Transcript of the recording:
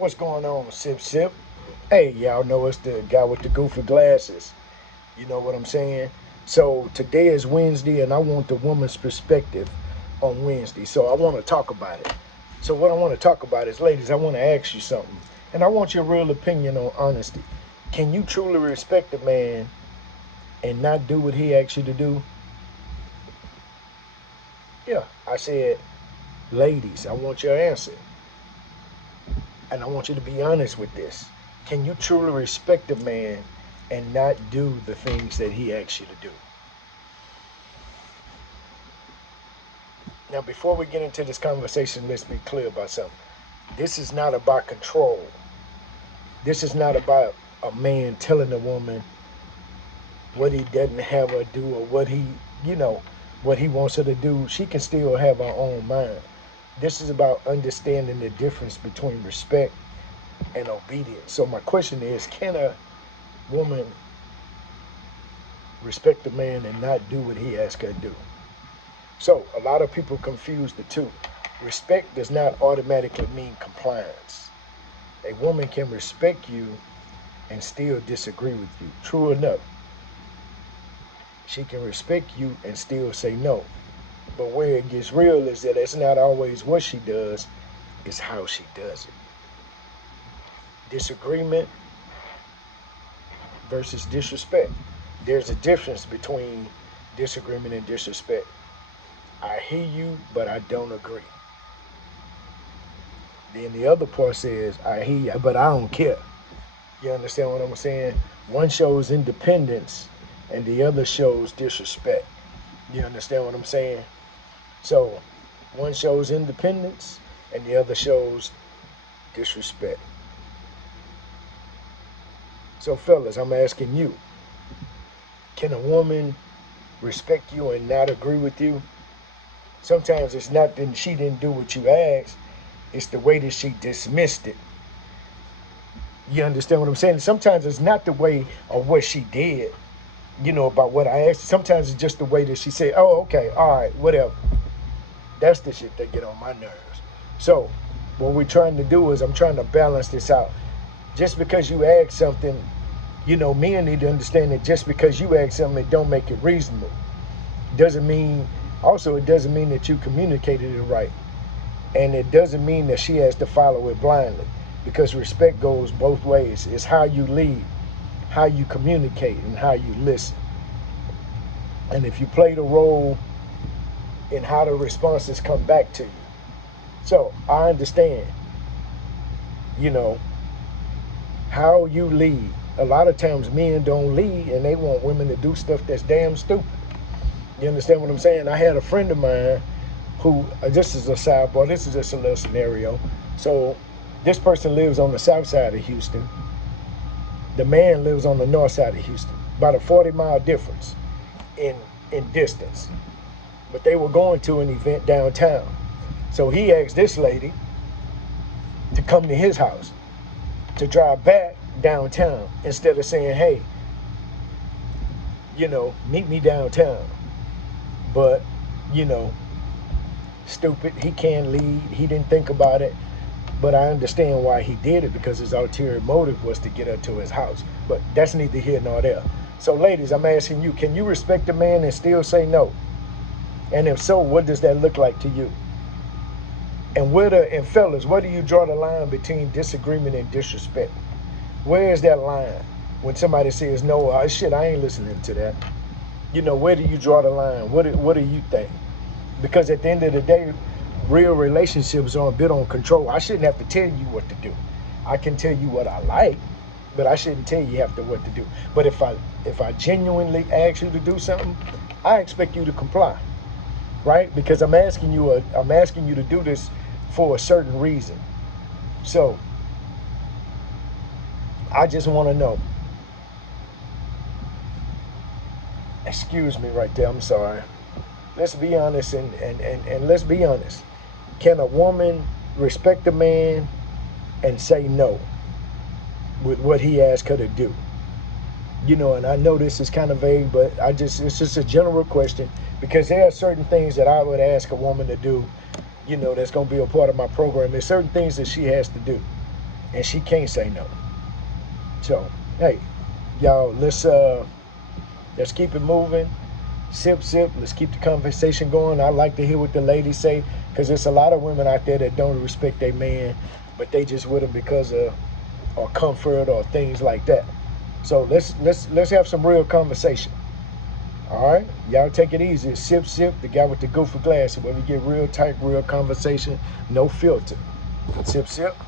What's going on, Sip Sip? Hey, y'all know it's the guy with the goofy glasses. You know what I'm saying? So today is Wednesday, and I want the woman's perspective on Wednesday. So I want to talk about it. So what I want to talk about is, ladies, I want to ask you something, and I want your real opinion on honesty. Can you truly respect a man and not do what he asks you to do? Yeah, I said, ladies, I want your answer, and I want you to be honest with this. Can you truly respect a man and not do the things that he asks you to do? Now, before we get into this conversation, let's be clear about something. This is not about control. This is not about a man telling a woman what he doesn't have her do or you know, what he wants her to do. She can still have her own mind. This is about understanding the difference between respect and obedience. So my question is, can a woman respect a man and not do what he asks her to do? So a lot of people confuse the two. Respect does not automatically mean compliance. A woman can respect you and still disagree with you. True enough, she can respect you and still say no. But where it gets real is that it's not always what she does, it's how she does it. Disagreement versus disrespect. There's a difference between disagreement and disrespect. I hear you, but I don't agree. Then the other part says, I hear you, but I don't care. You understand what I'm saying? One shows independence and the other shows disrespect. You understand what I'm saying? So one shows independence and the other shows disrespect. So, fellas, I'm asking you, can a woman respect you and not agree with you? Sometimes it's not that she didn't do what you asked, it's the way that she dismissed it. You understand what I'm saying? Sometimes it's not the way of what she did, about what I asked. Sometimes it's just the way that she said, oh, okay, all right, whatever. That's the shit that get on my nerves. So what we're trying to do is I'm trying to balance this out. Just because you ask something, men need to understand that just because you ask something, it don't make it reasonable. It doesn't mean that you communicated it right. And it doesn't mean that she has to follow it blindly, because respect goes both ways. It's how you lead, how you communicate, and how you listen. And if you play the role in how the responses come back to you. So I understand, you know, how you lead. A lot of times men don't lead and they want women to do stuff that's damn stupid. You understand what I'm saying? I had a friend of mine who, this is a sidebar, this is just a little scenario. So this person lives on the south side of Houston. The man lives on the north side of Houston, about a 40-mile difference in distance. But they were going to an event downtown. So he asked this lady to come to his house, to drive back downtown, instead of saying, hey, meet me downtown. But, stupid, he can't lead, he didn't think about it. But I understand why he did it, because his ulterior motive was to get her to his house. But that's neither here nor there. So ladies, I'm asking you, can you respect a man and still say no? And if so, what does that look like to you? And fellas, where do you draw the line between disagreement and disrespect? Where is that line? When somebody says no, shit, I ain't listening to that. Where do you draw the line? What do you think? Because at the end of the day, real relationships are a bit on control. I shouldn't have to tell you what to do. I can tell you what I like, but I shouldn't tell you what to do. But if I genuinely ask you to do something, I expect you to comply, right? Because I'm asking you to do this for a certain reason. So I just want to know. Excuse me right there, I'm sorry. Let's be honest and let's be honest. Can a woman respect a man and say no with what he asked her to do? And I know this is kind of vague, but it's just a general question, because there are certain things that I would ask a woman to do, that's going to be a part of my program. There's certain things that she has to do. and she can't say no. So, hey, y'all, let's keep it moving. Sip, sip. Let's keep the conversation going. I like to hear what the ladies say, because there's a lot of women out there that don't respect their man, but they just with them because of or comfort or things like that. So let's have some real conversation. All right, y'all take it easy. Sip, sip. The guy with the goofy glasses, where we get real tight, real conversation, no filter. Sip, sip.